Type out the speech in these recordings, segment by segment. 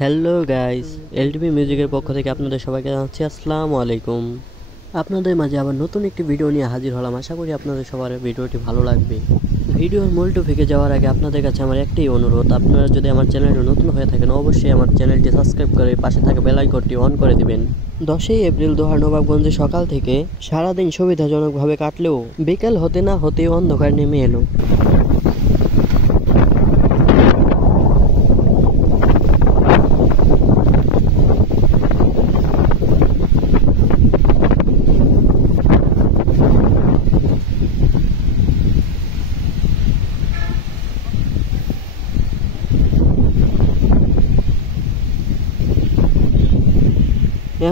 Hello guys, LTP মিউজিকের পক্ষ থেকে আপনাদের সবাইকে জানাচ্ছি আসসালামু আলাইকুম। আপনাদের মাঝে আবার নতুন একটি ভিডিও নিয়ে হাজির হলাম। আশা করি আপনাদের সবার ভিডিওটি ভালো লাগবে। ভিডিওর মূল টপিকে যাওয়ার আগে আপনাদের কাছে আমার একটাই অনুরোধ, আপনারা যদি আমার চ্যানেলে নতুন হয়ে থাকেন অবশ্যই আমার চ্যানেলটি সাবস্ক্রাইব করে পাশে থাকা বেল আইকনটি অন করে দিবেন। 10ই এপ্রিল দোহার নবাবগঞ্জে সকাল থেকে সারাদিন সুবিধাজনকভাবে কাটলেও বিকেল হতে না হতেই অন্ধকার নেমে এলো।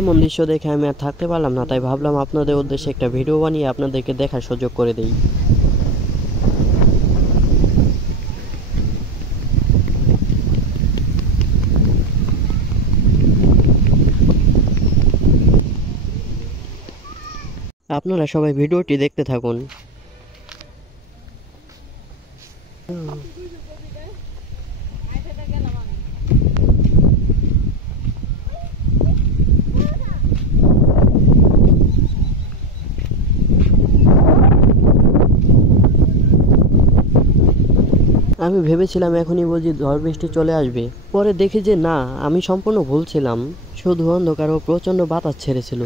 এমন দৃশ্য দেখে আমি আর থাকতে পারলাম না, তাই ভাবলাম আপনাদের উদ্দেশ্যে একটা ভিডিও বানিয়ে আপনাদেরকে দেখার সুযোগ করে দেই। আপনারা সবাই ভিডিওটি দেখতে থাকুন। আমি ভেবেছিলাম এখনই বুঝি ঝড় বৃষ্টি চলে আসবে, পরে দেখি যে না, আমি সম্পূর্ণ ভুল ছিলাম। শুধু অন্ধকার ও প্রচণ্ড বাতাস ছেড়েছিল।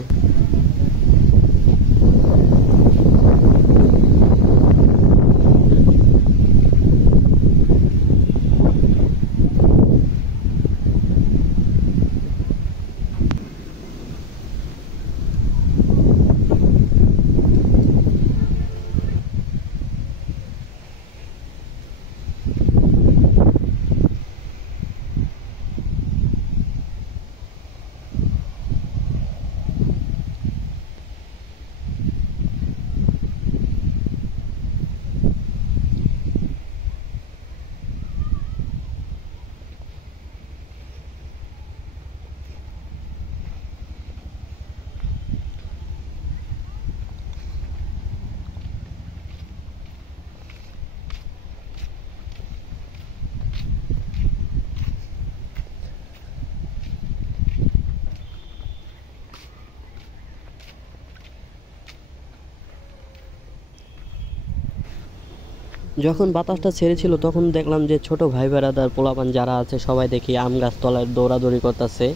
যখন বাতাসটা ছেড়েছিল তখন দেখলাম যে ছোট ভাই বেড়াদার পোলাপান যারা আছে সবাই দেখি আম গাছ তলায় দৌড়াদৌড়ি করতেছে।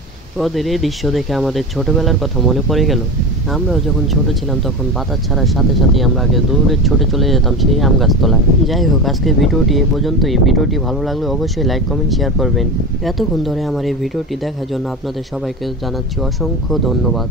ওদের এই দৃশ্য দেখে আমাদের ছোটবেলার কথা মনে পড়ে গেল। আমরাও যখন ছোট ছিলাম তখন বাতাস ছাড়ার সাথে সাথেই আমরা আগে দৌড়ে ছুটে চলে যেতাম সেই আম গাছ তলায়। যাই হোক, আজকে ভিডিওটি এ পর্যন্তই। ভিডিওটি ভালো লাগলে অবশ্যই লাইক কমেন্ট শেয়ার করবেন। এতক্ষণ ধরে আমার এই ভিডিওটি দেখার জন্য আপনাদের সবাইকে জানাচ্ছি অসংখ্য ধন্যবাদ।